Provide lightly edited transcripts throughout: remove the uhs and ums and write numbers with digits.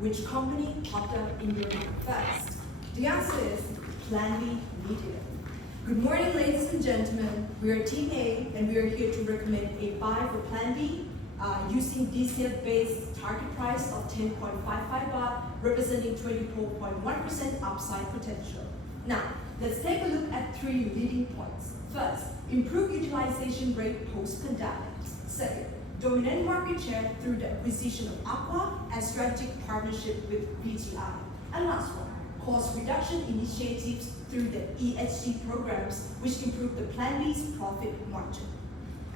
which company popped up in your mind first? The answer is Plan B Media. Good morning, ladies and gentlemen. We are Team A, and we are here to recommend a buy for Plan B using DCF-based target price of 10.55 baht, representing 24.1% upside potential. Now, let's take a look at 3 leading points. First, improved utilization rate post-pandemic. Second, dominant market share through the acquisition of Aqua and strategic partnership with BGI. And last one, cost reduction initiatives through the ESG programs, which improve the Plan B's profit margin.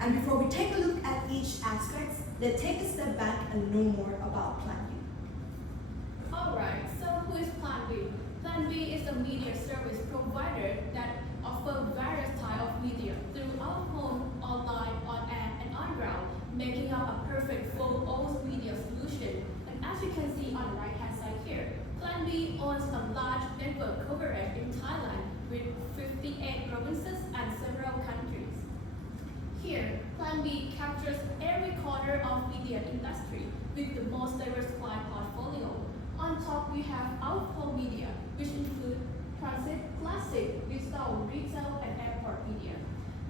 And before we take a look at each aspect, let's take a step back and know more about Plan B. Alright, so who is Plan B? Plan B is a media service provider that offers various types of media through out-of-home, online, on-air, and on-ground, making up a perfect full OS media solution. And as you can see on the right-hand side here, Plan B owns a large network coverage in Thailand with 58 provinces and several countries. Here, Plan B captures every corner of media industry with the most diversified portfolio. On top, we have out-of-home media, which include transit, classic, digital, retail, and airport media.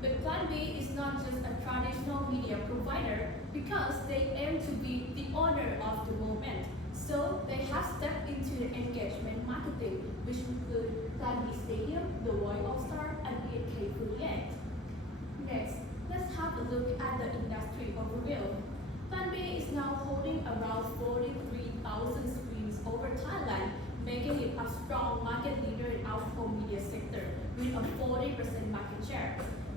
But Plan B is not just a traditional media provider because they aim to be the owner of the moment. So they have stepped into the engagement marketing, which include Plan B Stadium, The Voice All Star, and BNK48. Next, let's have a look at the industry overview. Plan B is now holding around 43,000 screens over Thailand, making it a strong market leader in out-of-home media sector with a 40% market share.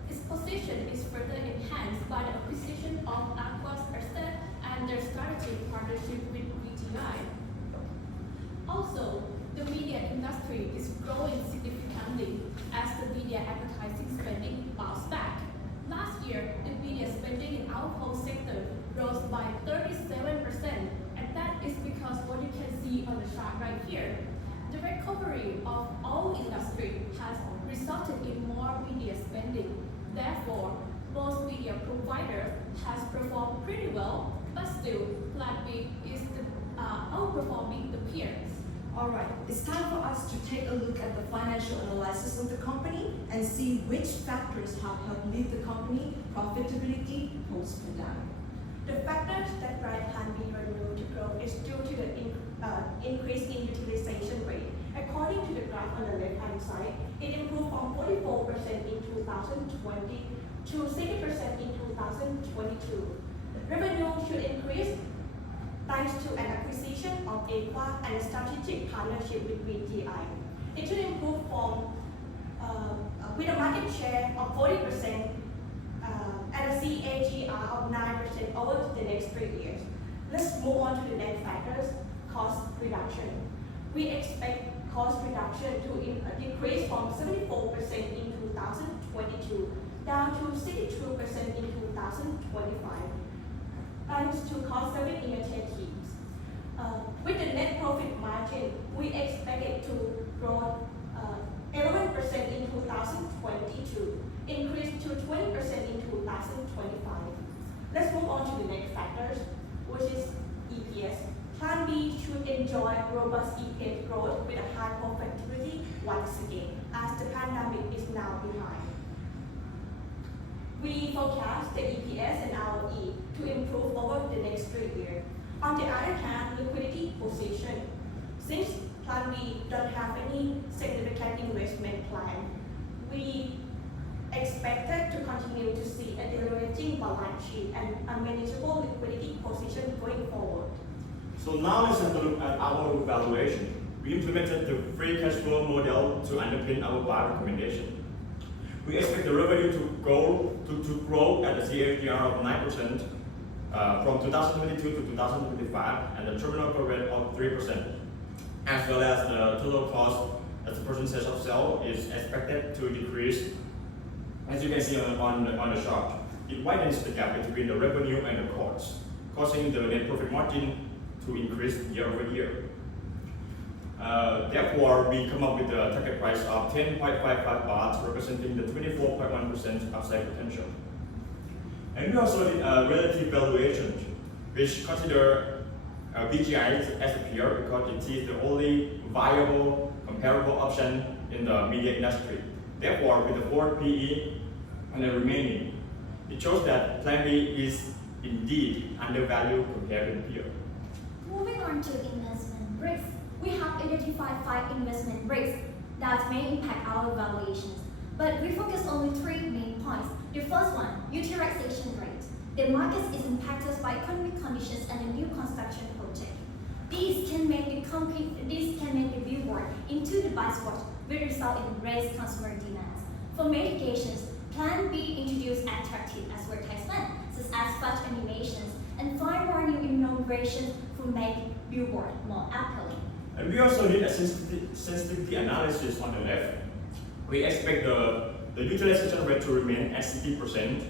Its position is further enhanced by the acquisition of Aqua's asset and their strategic partnership with BGI. Also, the media industry is growing significantly as the media advertising spending bounced back. Last year, the media spending in out-of-home sector rose by 37%, and that is because what you can see on the chart right here. The recovery of all industry has resulted in more media spending. Therefore, most media providers has performed pretty well, but still, Plan B is outperforming the peers. Alright, it's time for us to take a look at the financial analysis of the company and see which factors have helped lead the company profitability post-pandemic. The factors that drive Plan B revenue to grow is due to the increase in utilization rate. According to the graph on the left-hand side, it improved from 44% in 2020 to 60% in 2022. Revenue should increase thanks to an acquisition of Aqua and a strategic partnership with BGI. It should improve from with a market share of 40% and a CAGR of 9% over the next 3 years. Let's move on to the next factors, cost reduction. We expect cost reduction to decrease from 74% in 2022 down to 62% in 2025, thanks to cost-saving initiatives. With the net profit margin, we expect it to grow 11% in 2022, increase to 20% in 2025. Let's move on to the next factors, which is EPS. Plan B should enjoy robust EPS growth with a high profitability once again, as the pandemic is now behind. We forecast the EPS and ROE to improve over the next 3 years. On the other hand, liquidity position. Since Plan B don't have any significant investment plan, we expected to continue to see a deleveraging balance sheet and a manageable liquidity position going forward. So now let's have a look at our valuation. We implemented the free cash flow model to underpin our buy recommendation. We expect the revenue to grow at a CAGR of 9% from 2022 to 2025 and the terminal growth rate of 3%, as well as the total cost as a percentage of sales is expected to decrease. As you can see on the chart, it widens the gap between the revenue and the costs, causing the net profit margin to increase year over year. Therefore, we come up with a target price of 10.55 baht, representing the 24.1% upside potential. And we also did a relative valuation, which consider BGI as a peer because it is the only viable, comparable option in the media industry. Therefore, with the 4 PE and the remaining, it shows that Plan B is indeed undervalued compared to peer. Moving on to investment risks, we have identified 5 investment risks that may impact our valuations, but we focus on the 3 main points. The first one, utilization rate. The market is impacted by economic conditions and a new construction project. These can make the billboard into the buy spot, will result in raised consumer demands. For mitigations, Plan B introduced attractive advertisements such as flash animations and find more new innovations to make billboard more appealing. And we also did a sensitivity analysis on the left. We expect the utilization rate to remain at 60%,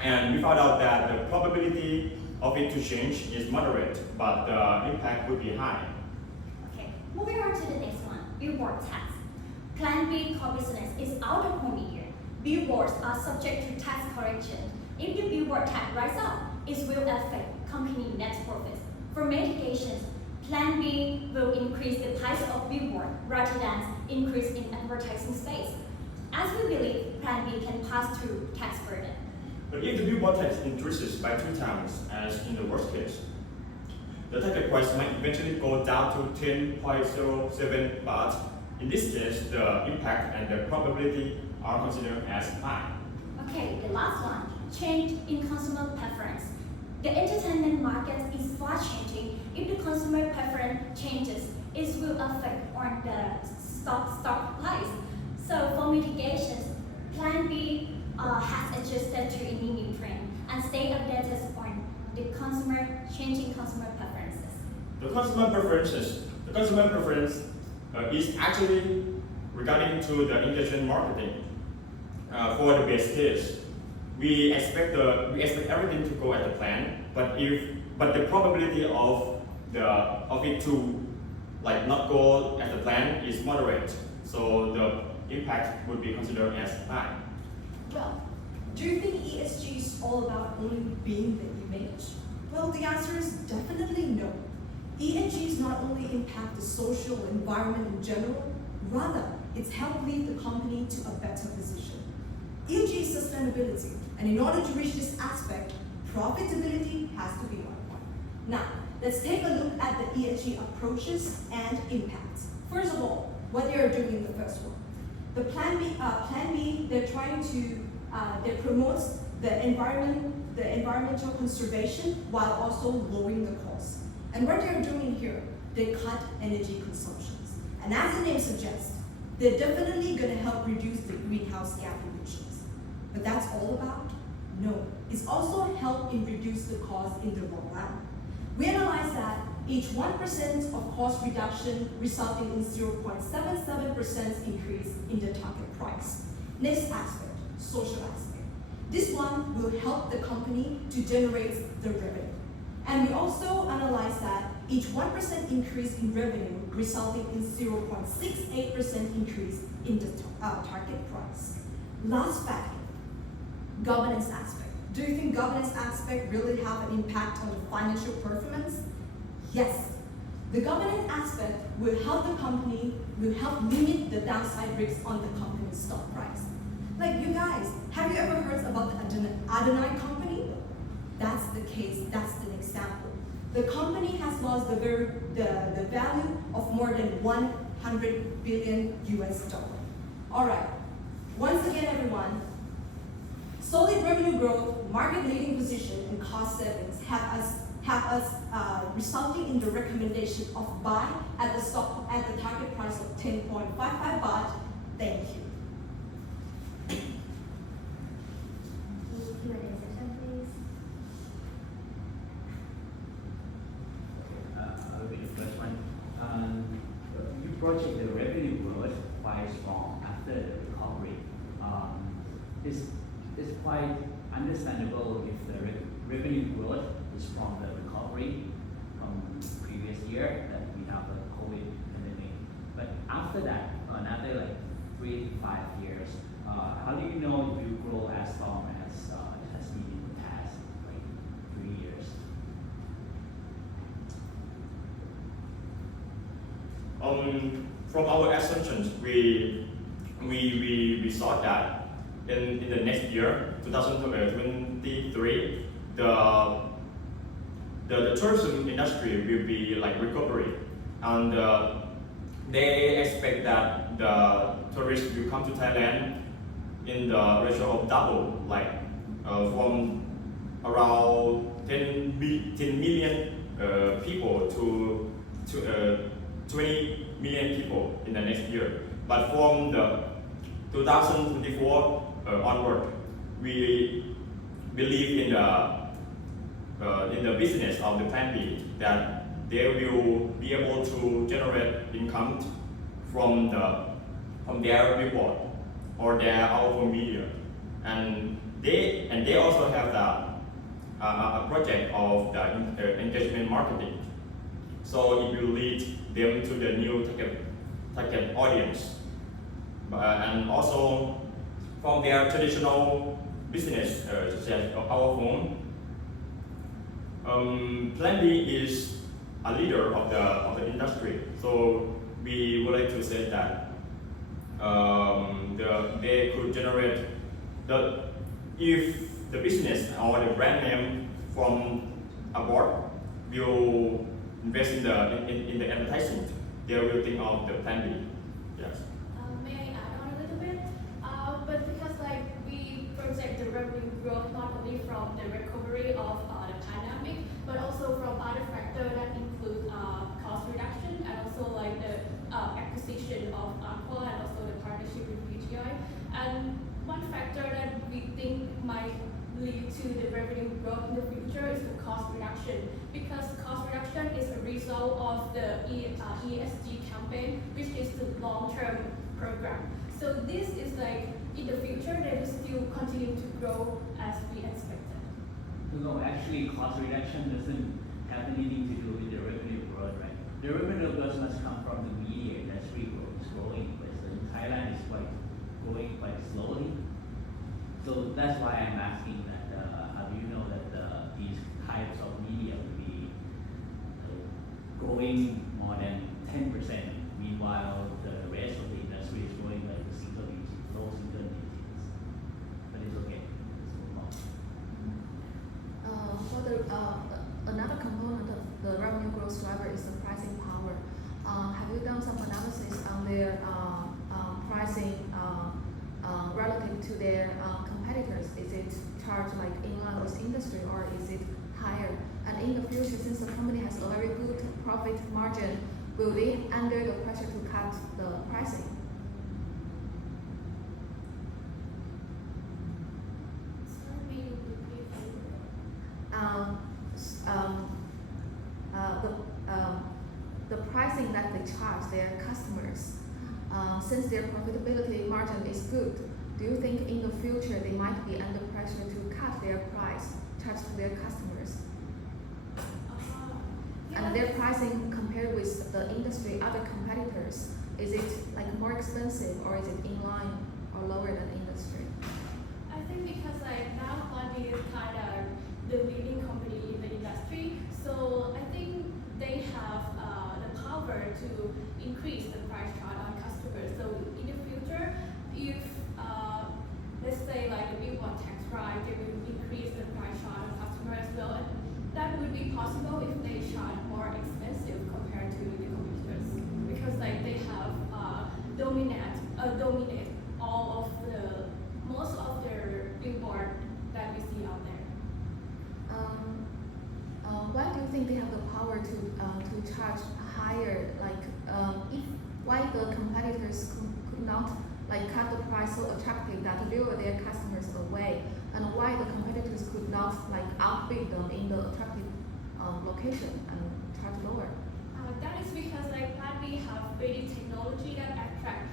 and we found out that the probability of it to change is moderate, but the impact would be high. Okay, moving on to the next one, billboard tax. Plan B core business is out of home year. Billboards are subject to tax correction. If the billboard tax rises up, it will affect company net profits. For mitigations, Plan B will increase the price of billboard rather than increase in advertising space. As we believe, Plan B can pass through tax burden. But if the billboard tax increases by 2 times, as in the worst case, the ticket price might eventually go down to 10.07 baht. In this case, the impact and the probability are considered as high. Okay, the last one, change in consumer preference. The entertainment market is fast changing. If the consumer preference changes, it will affect on the stock price. So for mitigations, Plan B has adjusted to any new trend and stay updated on the changing consumer preferences. The consumer preference is actually regarding to the engagement marketing. For the base case, we expect everything to go as the plan, but the probability of it to not go as the plan is moderate, so the impact would be considered as high. Well, do you think ESG is all about only being the image? Well, the answer is definitely no. ESG is not only impact the social environment in general, rather it's helped lead the company to a better position. ESG is sustainability, and in order to reach this aspect, profitability has to be one. Now, let's take a look at the ESG approaches and impacts. First of all, what they are doing in the first one. The Plan B, they're trying to, they promote the environmental conservation while also lowering the cost. And what they're doing here, they cut energy consumptions. And as the name suggests, they're definitely going to help reduce the greenhouse gas emissions. But that's all about? No. It's also help in reduce the cost in the long run. We analyzed that each 1% of cost reduction resulting in 0.77% increase in the target price. Next aspect, social aspect. This one will help the company to generate the revenue. And we also analyzed that each 1% increase in revenue resulting in 0.68% increase in the target price. Last factor, governance aspect. Do you think governance aspect really have an impact on the financial performance? Yes. The governance aspect will help the company, will help limit the downside risks on the company's stock price. Like you guys, have you ever heard about the Adonai company? That's the case, that's an example. The company has lost the value of more than 100 billion US dollar. All right, once again everyone, solid revenue growth, market leading position, and cost savings have us resulting in the recommendation of buy at the target price of 10.55 baht. Thank you. Q&A session, please. I'll read the first one. You project the revenue growth quite strong after the recovery. It's quite understandable if the revenue growth is from the recovery from previous year that we have the COVID pandemic. But after that, another 3 to 5 years, how do you know if you grow as strong as it has been in the past 3 years? From our assumptions, we saw that in the next year, 2023, the tourism industry will be like recovery, and they expect that the tourists will come to Thailand in the ratio of double, like from around 10 million people to 20 million people in the next year. But from the 2024 onward, we believe in the business of the Plan B that they will be able to generate income from their billboard or their out-of-home media, and they also have a project of the engagement marketing. So it will lead them to the new target audience, and also from their traditional business such as out-of-home. Plan B is a leader of the industry, so we would like to say that they could generate if the business or the brand name from abroad will invest in the advertisement, they will think of the Plan B. Yes. May I add on a little bit? But because like we project the revenue growth not only from the recovery of the pandemic, but also from other factors that include cost reduction and also like the acquisition of Aqua and also the partnership with VGI. And one factor that we think might lead to the revenue growth in the future is the cost reduction, because cost reduction is a result of the ESG campaign, which is the long-term program. So this is like in the future they will still continue to grow as we expected. No, actually, cost reduction doesn't have anything to do with the revenue growth, right? The revenue growth must come from the media industry growing, but in Thailand it's growing quite slowly. So that's why I'm asking that how do you know that these types of media will be growing more than 10%, meanwhile the rest of the industry is growing like the single digits, low single digits. But it's okay. Let's move on. Another component of the revenue growth driver is the pricing power. Have you done some analysis on their pricing relative to their competitors? Is it charged like in line with industry or is it higher? And in the future, since the company has a very good profit margin, will they under the pressure to cut the pricing? Sorry, may you repeat? The pricing that they charge their customers, since their profitability margin is good, do you think in the future they might be under pressure to cut their price charged to their customers? And their pricing compared with the industry, other competitors, is it like more expensive or is it in line or lower than industry? I think because like now Plan B is kind of the leading company in the industry, so I think they have the power to increase the price charge on customers. So in the future, if let's say like the billboard tax rise, they will increase the price charge on customers as well, and that would be possible if they charge more expensive compared to the competitors, because like they have dominate all of the most of their billboard that we see out there. Why do you think they have the power to charge higher? Like, why the competitors could not like cut the price so attractive that lure their customers away, and why the competitors could not like outbid them in the attractive location and charge lower? That is because like Plan B have very technology that attract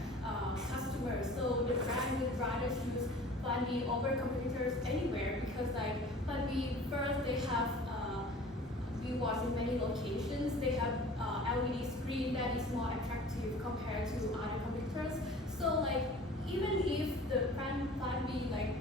customers, so the brand would rather choose Plan B over competitors anywhere, because like Plan B first they have billboards in many locations, they have LED screen that is more attractive compared to other competitors. So like even if the Plan B like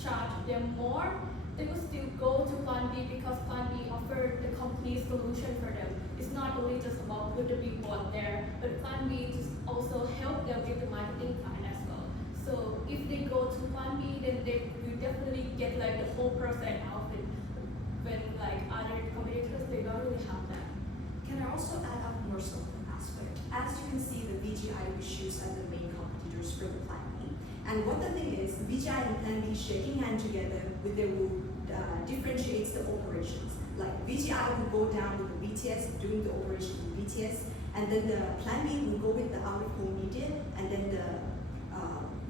charge them more, they will still go to Plan B because Plan B offers the complete solution for them. It's not only just about put the big one there, but Plan B just also help them with the marketing plan as well. So if they go to Plan B, then they will definitely get like the whole process out of it. When like other competitors, they don't really have that. Can I also add up more something aspect? As you can see, the VGI we choose as the main competitors for the Plan B. And what the thing is, VGI and Plan B shaking hand together with their will differentiates the operations. Like VGI will go down with the BTS, doing the operation with BTS, and then the Plan B will go with the out-of-home media, and then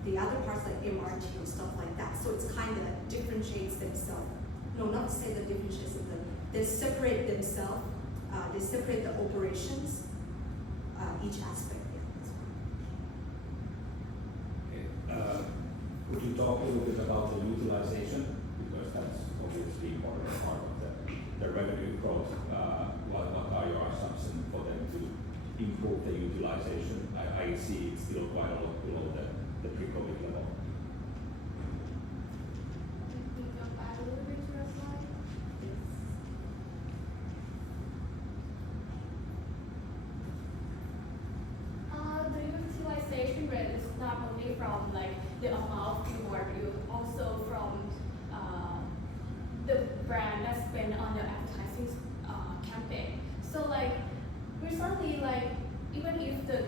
the other parts like MRT or stuff like that. So it's kind of differentiates themselves. No, not to say that differentiates them. They separate themselves. They separate the operations, each aspect. Okay. Would you talk a little bit about the utilization? Because that's obviously part of the revenue growth. What are your assumptions for them to improve the utilization? I see it's still quite a lot below the pre-COVID level. Can we go back a little bit to our slide? The utilization rate is not only from like the amount you work, you also from the brand that spend on the advertising campaign. So like recently, like even if the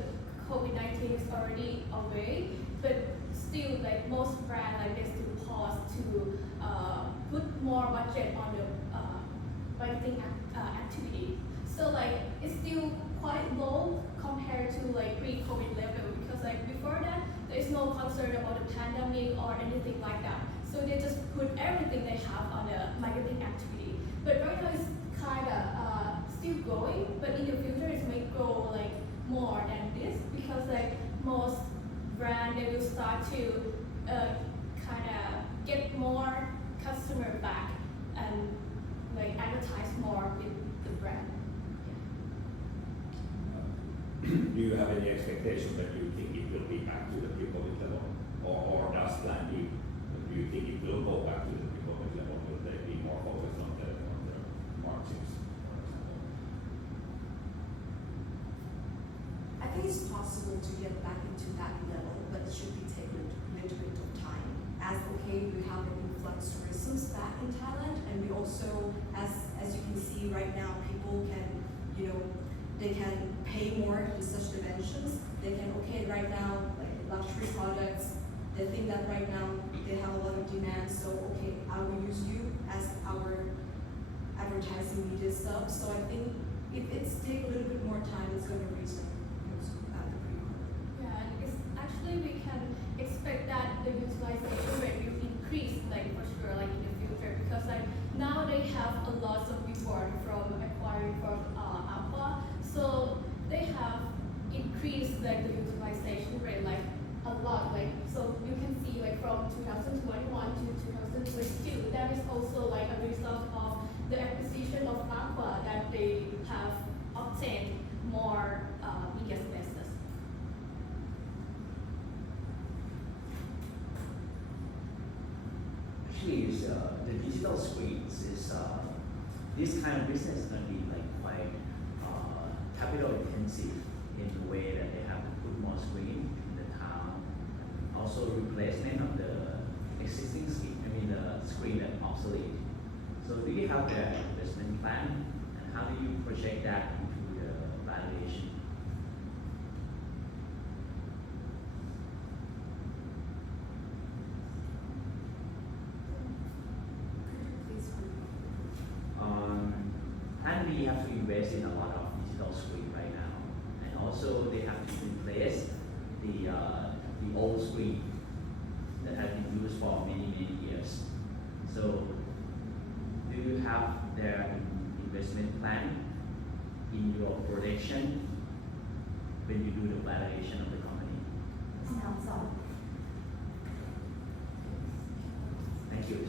COVID-19 is already away, but still like most brands like they still pause to put more budget on the marketing activity. So like it's still quite low compared to like pre-COVID level because like before that there is no concern about the pandemic or anything like that. So they just put everything they have on the marketing activity. But right now it's kind of still growing, but in the future it may grow like more than this because like most brand they will start to kind of get more customer back and like advertise more with the brand. Do you have any expectation that you think it will be back to the pre-COVID level? Or does Plan B, do you think it will go back to the pre-COVID level? Will they be more focused on the margins, for example? I think it's possible to get back into that level, but it should be taken a little bit of time. As okay, we have an influx tourism back in Thailand, and we also, as you can see right now, people can, they can pay more in such dimensions. They can, okay, right now, like luxury products, they think that right now they have a lot of demand, so okay, I will use you as our advertising media sub. So I think if it's take a little bit more time, it's going to reach the pre-COVID. Yeah, because actually we can expect that the utilization rate will increase like for sure like in the future because like now they have a lot of reward from acquiring from Aqua, so they have increased like the utilization rate like a lot, like so you can see like from 2021 to 2022 that is also like a result of the acquisition of Aqua that they have obtained more media spaces. Actually, is the digital screens is this kind of business is going to be like quite capital intensive in the way that they have to put more screen in the town. Also, replacement of the existing screen, the screen that obsolete. So, do you have the investment plan, and how do you project that into the valuation? And we have to invest in a lot of digital screen right now, and also they have to replace the old screen that has been used for many years. So, do you have their investment plan in your projection when you do the valuation of the company? Thank you.